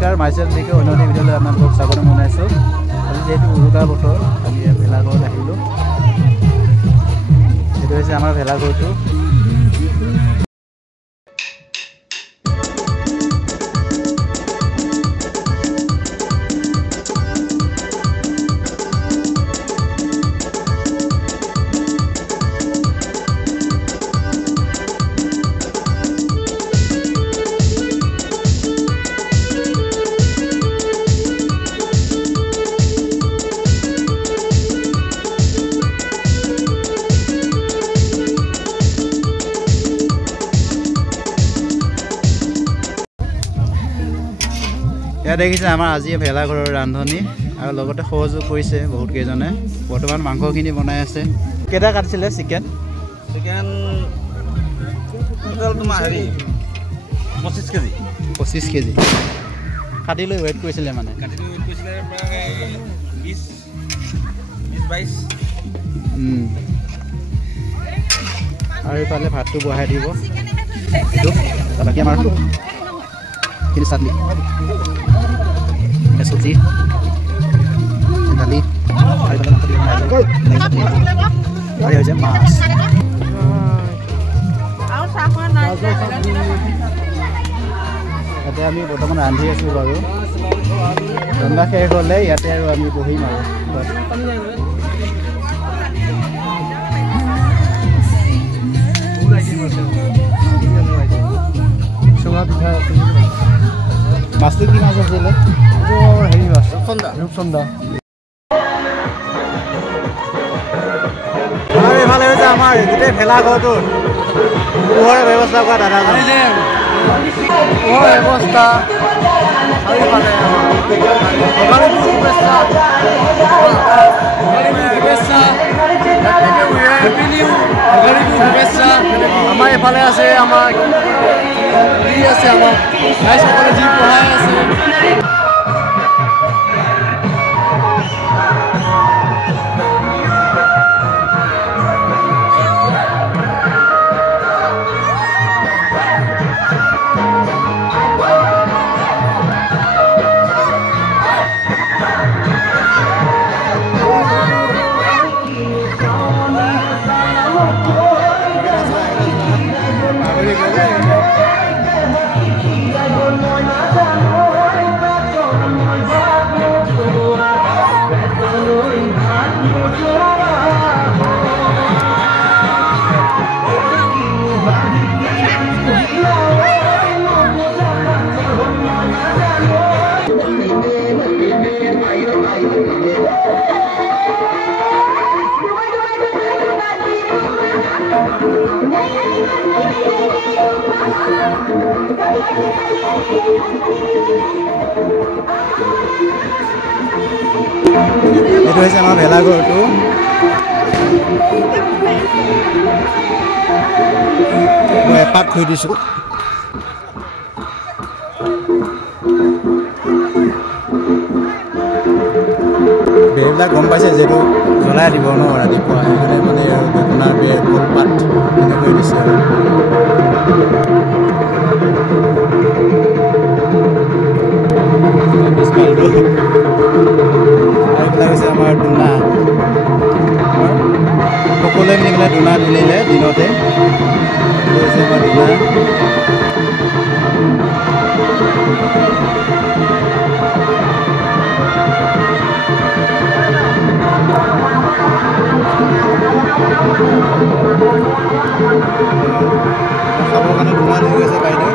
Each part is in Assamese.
নমস্কাৰ মাইছেলফ ডিকে অন্য এটা ভিডিঅ'লৈ আপোনালোকক স্বাগতম জনাইছোঁ। আজি যিহেতু উৰুকাৰ বতৰ আমি ভেলাঘৰত আহিলোঁ। এইটো হৈছে আমাৰ ভেলাঘৰটো। ইয়াত দেখিছে আমাৰ আজি ভেলাঘৰৰ ৰান্ধনি আৰু লগতে সহযোগ কৰিছে বহুত কেইজনে। বৰ্তমান মাংসখিনি বনাই আছে। কেইটা কাটিছিলে চিকেন? চিকেন তোমাৰ হেৰি 25 কেজি। 25 কেজি কাটি লৈ ৱেইট কৰিছিলে মানে? কাটি লৈ ৱেইট কৰিছিলে প্ৰায় 20-22। আৰু এইফালে ভাতটো বহাই দিব। বাকী আমাৰ কিন্তু চাটনি চব্জি দালি আৰু হৈছে মাছ। ইয়াতে আমি বৰ্তমান ৰান্ধি আছোঁ বাৰু। ৰন্ধা শেষ হ'লে ইয়াতে আৰু আমি বহিম আৰু চুঙা পিঠা মাছটো কি মাছ আছিলে? হেৰি মাছ ৰূপচন্দা। আৰু এইফালে হৈছে আমাৰ গোটেই ভেলাঘৰটোৰ পোহৰৰ ব্যৱস্থা কৰা দাদাজন। পোহৰ ব্যৱস্থা চাৰিওফালে আমাৰ এইফালে আছে আমাৰ আছে আমাৰ ৰাইজসকলে যি পঢ়াই আছে। এইটো হৈছে আমাৰ ভেলাঘৰটো। মই এপাক থৈ দিছোঁ। বেৰবিলাক গম পাইছে যিহেতু জ্বলাই দিব ন ৰাতিপুৱা, সেইকাৰণে মানে বেগুনাৰ বেৰ কলপাত এনেকৈ দিছে আৰু পিছফালটো। এইবিলাক হৈছে আমাৰ দোনা। সকলোৱে মিলি পেলাই দোনা তুলিলে দিনতে। এইটো হৈছে আমাৰ দোনা। খাবৰ কাৰণে দোনা লৈ গৈছে বাইদেউ।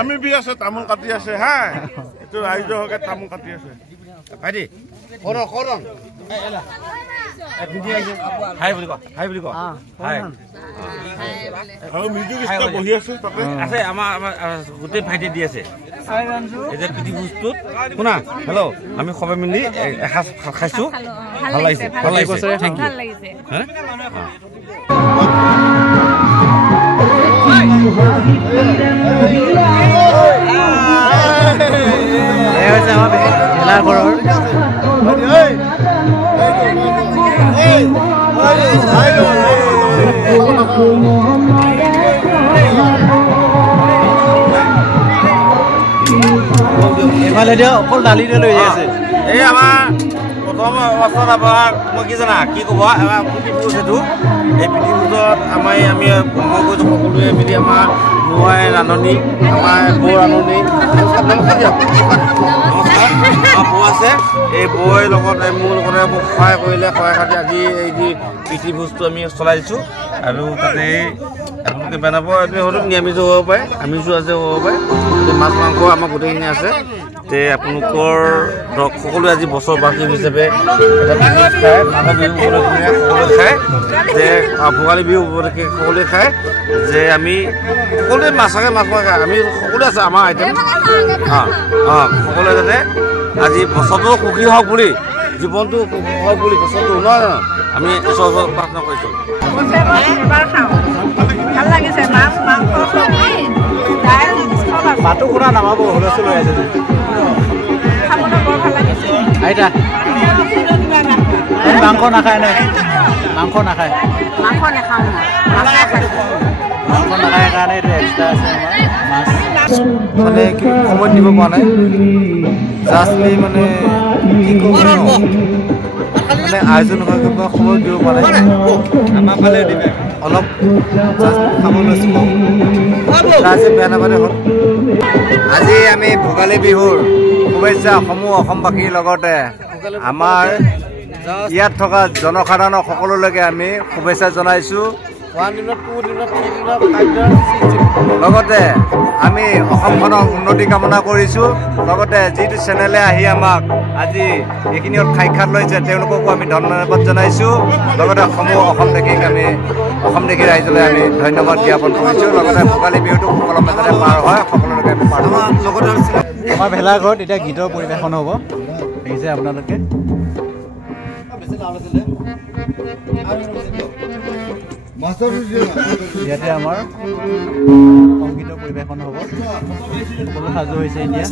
আমি বি আছে তামোল কাটি আছে হা এইটো ৰাইজৰ হকে তামোল কাটি আছে ভাইটি কৰং কৰং হাই বুলি কয় হাই বুলি কয় হাই আৰু মিউজিক ষ্টাৰ বহি আছে তাতে আছে আমাৰ গোটেই ভাইটি দি আছে এই যে পিটি বস্তুত শুনা হেল্ল' আমি সবে মিলি এসাঁজ খাইছো ভাল লাগিছে ভাল লাগিছে থেংক ইউ হা এইফালে দিয়ক অকল দালি লৈ আছে এই আমাৰ প্ৰথম অৱস্থাত আপোনাৰ মই কি জানা কি ক'ব আমাৰ পিটি এইটো এই পিটি আমি ভ্ৰমণ কৰিছোঁ সকলোৱে মিলি আমাৰ নোৱাই ৰান্ধনি আমাৰ বৌ ৰান্ধনি নমস্কাৰ বৌ আছে এই বৌৰ লগত মোৰ লগতে মোক সহায় কৰিলে সহায় খাতি আজি এই যি পিটি ভোজটো আমি চলাই দিছোঁ আৰু তাতে আপোনালোকে বেয়া নাপাব হয়তো নিৰামিষো হ'ব পাৰে আমিষো আছে হ'ব পাৰে মাছ মাংস আমাৰ গোটেইখিনি আছে তে আপোনালোকৰ ধৰক সকলোৱে আজি বছৰ বাৰ্ষিক হিচাপে এটা বিহু খায় মাঘৰ বিহু উপলক্ষে সকলোৱে খায় যে ভোগালী বিহু উপলক্ষে সকলোৱে খায় যে আমি সকলোৱে মাছাকে মাছ মাছ খায় আমি সকলোৱে আছে আমাৰ আইটেম সকলোৱে যাতে আজি বছৰটো সুখী হওক বুলি জীৱনটো সুখী হওক বুলি বছৰটো নহয় জানো আমি ঈশ্বৰৰ ওচৰত প্ৰাৰ্থনা কৰিছোঁ মাতো শুনা নামাব হুলস্থুল হৈ আছে আইতা মাংস নাখায় নে মাংস নাখায় মাংস নাখাওঁ মাংস নাখায় কাৰণে এইটো এক্সট্ৰা আছে আমাৰ মাছ মানে সময় দিব পৰা নাই জাষ্টলি মানে কি ক'ব মানে আয়োজন হৈ গ'ল সময় দিব পৰা নাই আমাৰ ফালে দিবে অলপ খাব লৈছোঁ ৰাইজে বেয়া নাপালে হ'ল আজি আমি ভোগালী বিহুৰ শুভেচ্ছা সমূহ অসমবাসীৰ লগতে আমাৰ ইয়াত থকা জনসাধাৰণক সকলোলৈকে আমি শুভেচ্ছা জনাইছোঁ লগতে আমি অসমখনৰ উন্নতি কামনা কৰিছোঁ লগতে যিটো চেনেলে আহি আমাক আজি এইখিনিত সাক্ষাৎ লৈছে তেওঁলোককো আমি ধন্যবাদ জনাইছোঁ লগতে সমূহ অসমদেশী ৰাইজলৈ আমি ধন্যবাদ জ্ঞাপন কৰিছোঁ লগতে ভোগালী বিহুটো সুকলমে যাতে পাৰ হয় সকলোলৈকে আমি প্ৰাৰ্থনা লগতে আমাৰ ভেলাঘৰত এতিয়া গীতৰ পৰিৱেশন হ'ব দেখিছে আপোনালোকে ইয়াতে আমাৰ সংগীতৰ পৰিৱেশন হ'ব সকলো সাজু হৈছে এতিয়া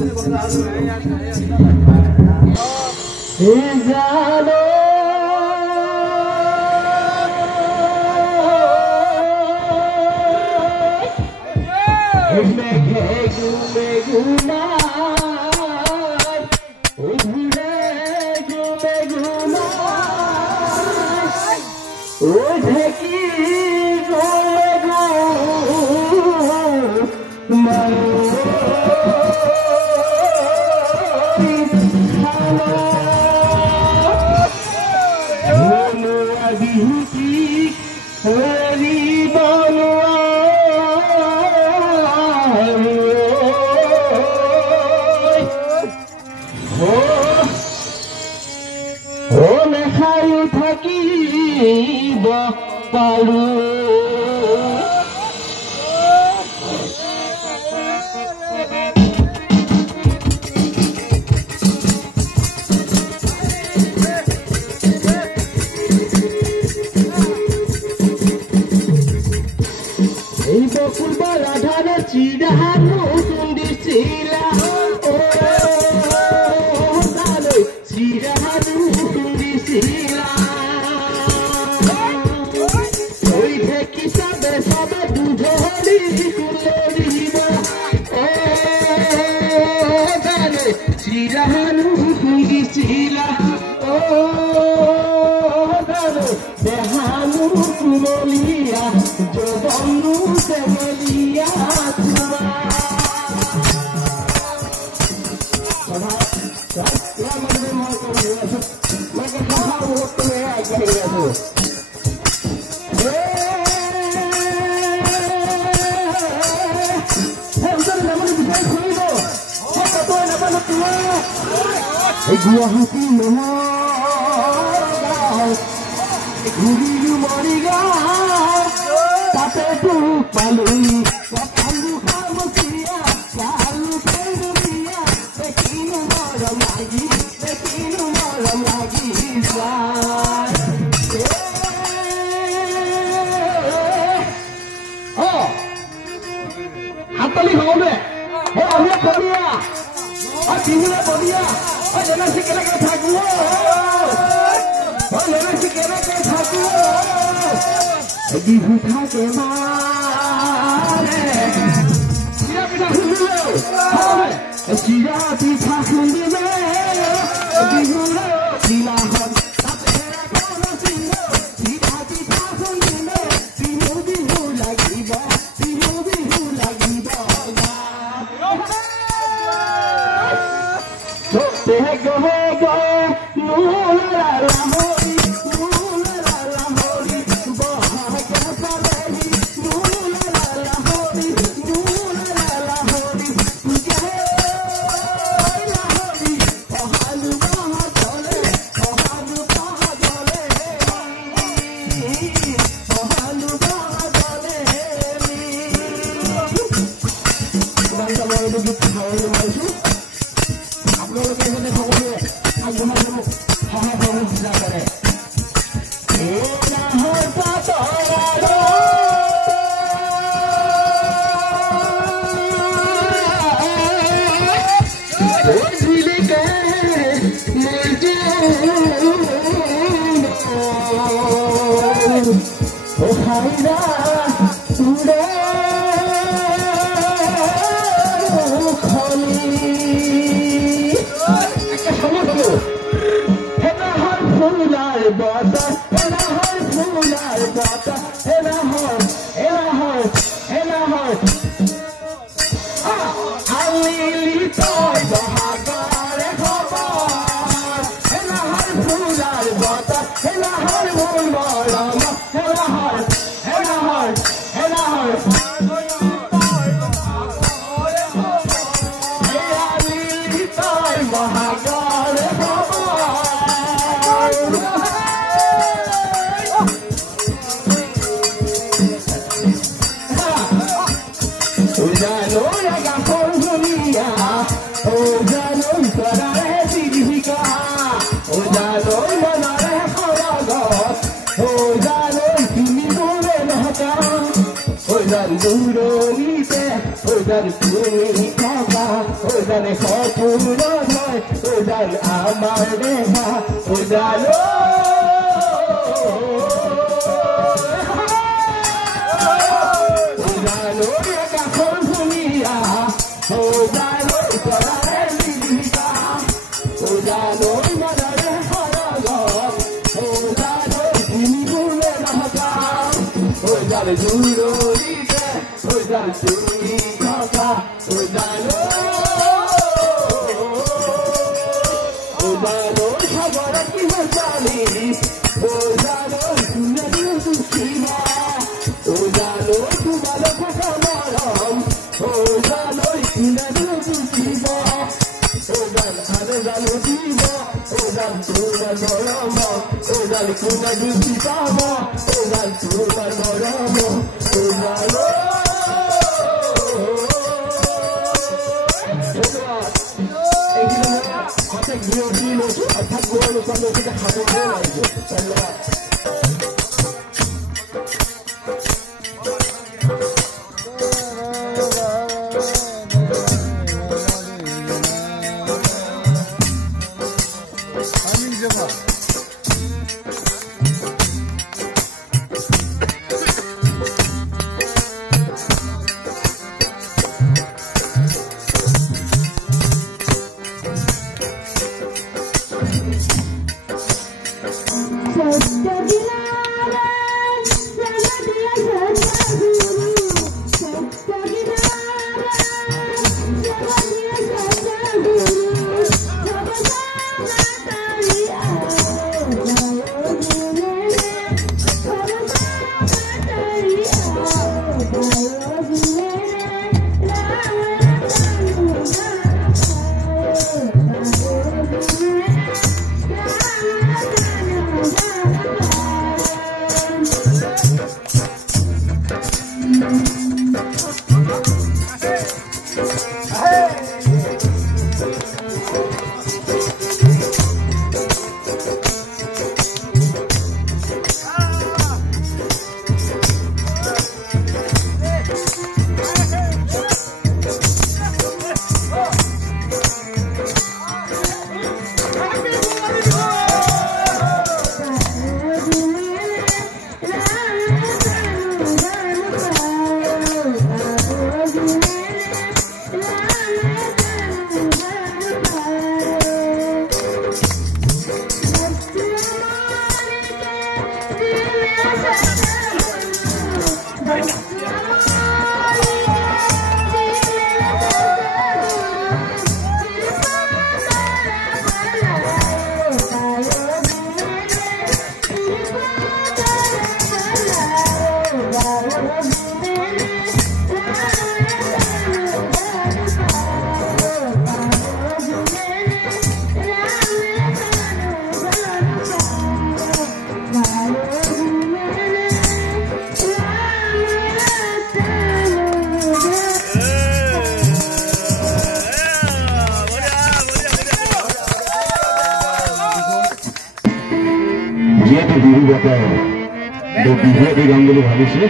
বিহুৱতী গাম বুলি ভাবিছো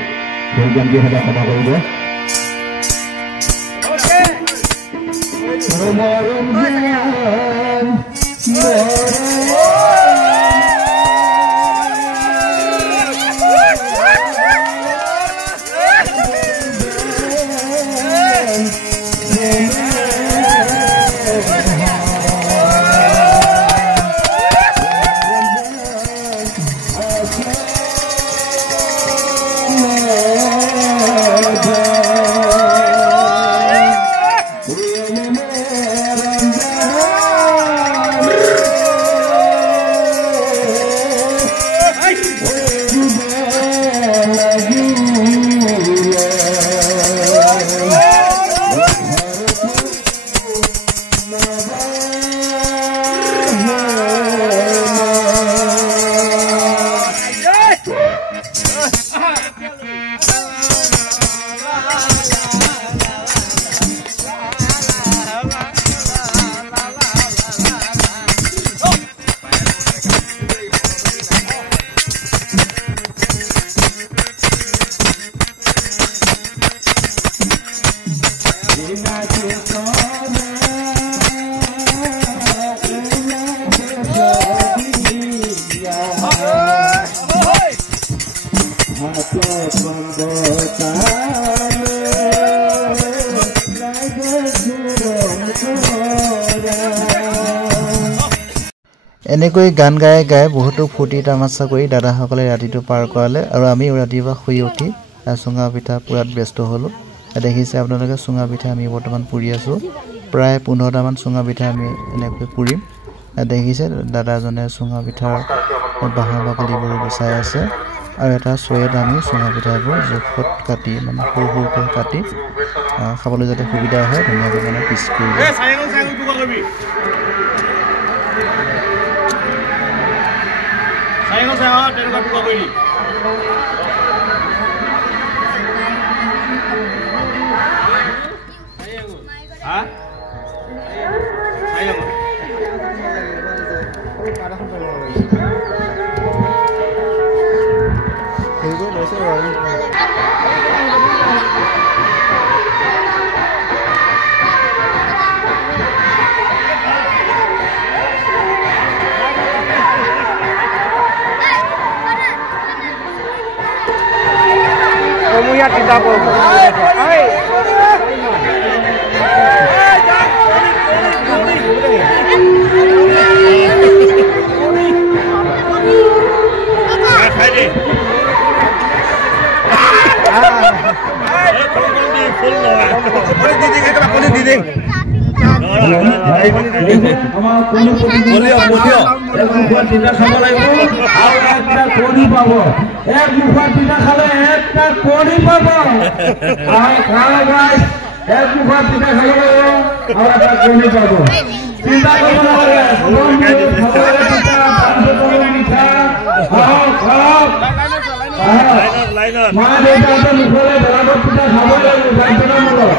সেই গানটি সদায় ক্ষমা কৰিব এনেকৈ গান গাই গাই বহুতো ফূৰ্তি তামাচা কৰি দাদাসকলে ৰাতিটো পাৰ কৰালে আৰু আমি ৰাতিপুৱা শুই উঠি চুঙা পিঠা পুৰাত ব্যস্ত হ'লোঁ দেখিছে আপোনালোকে চুঙা পিঠা আমি বৰ্তমান পুৰি আছোঁ প্ৰায় 15টামান চুঙা পিঠা আমি এনেকৈ পুৰিম দেখিছে দাদাজনে চুঙা পিঠাৰ বাঁহৰ বাকলিবোৰ গুচাই আছে আৰু এটা চৈত আমি চুঙা পিঠাবোৰ জোখত কাটি মানে সৰু সৰুকৈ কাটি খাবলৈ যাতে সুবিধা হয় ধুনীয়াকৈ মানে পিচ কৰি Kamuya kita bobo. Hai. Full. Boleh didi kita boleh didi. তিতা খাব লাগিব আৰু একটা কণী পাব এক মুখা তিতা খালে একটা কণী পাব এক মুখা তিতা খাব লাগিব আৰু এটা কণী পাব চিন্তা কৰিব নালাগে মা দেউতাহঁতে মুখলে বেলেগৰ পিঠা খাব লাগিব বাধ্যতামূলক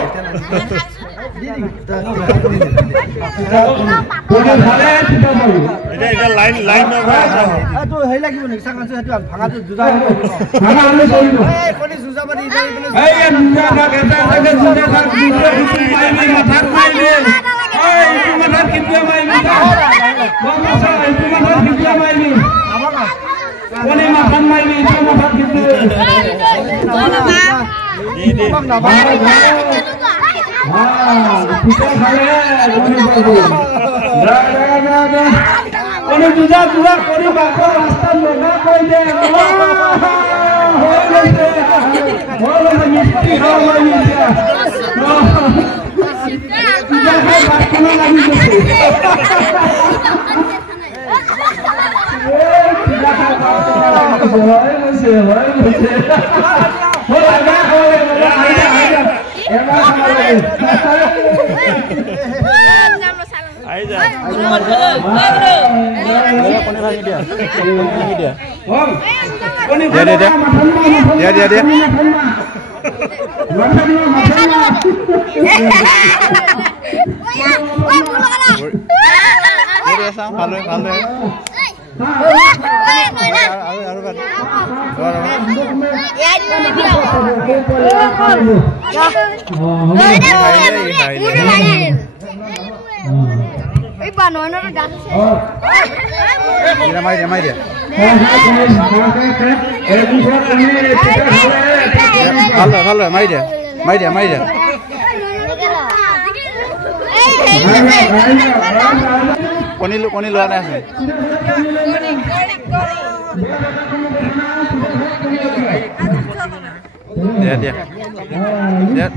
কণী লোৱা নাই আছে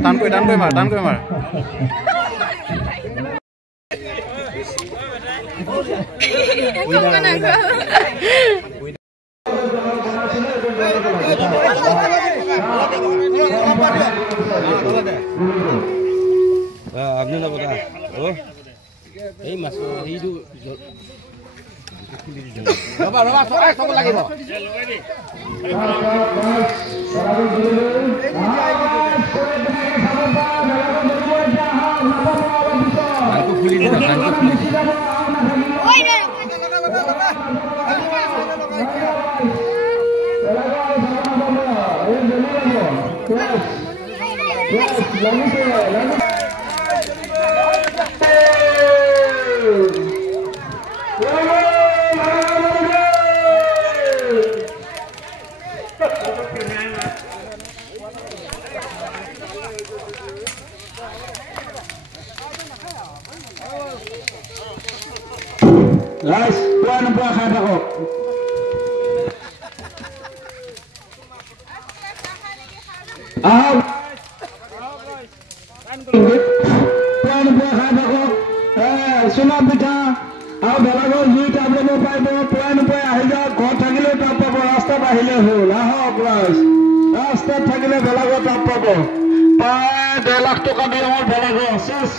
টান কৰি মাৰ এই মাছ এইটো ৰবা চব লাগিব Guys, tuan buah kata kok. Tuan buah kata kok. Sunam pita. Aw belago juit able mo pai bo tuan buah ahija ghor thakile tap pabo rasta bahile hol. Aho guys. Rasta thakile belago tap pabo. 2 lakh toka diye amar belago ses.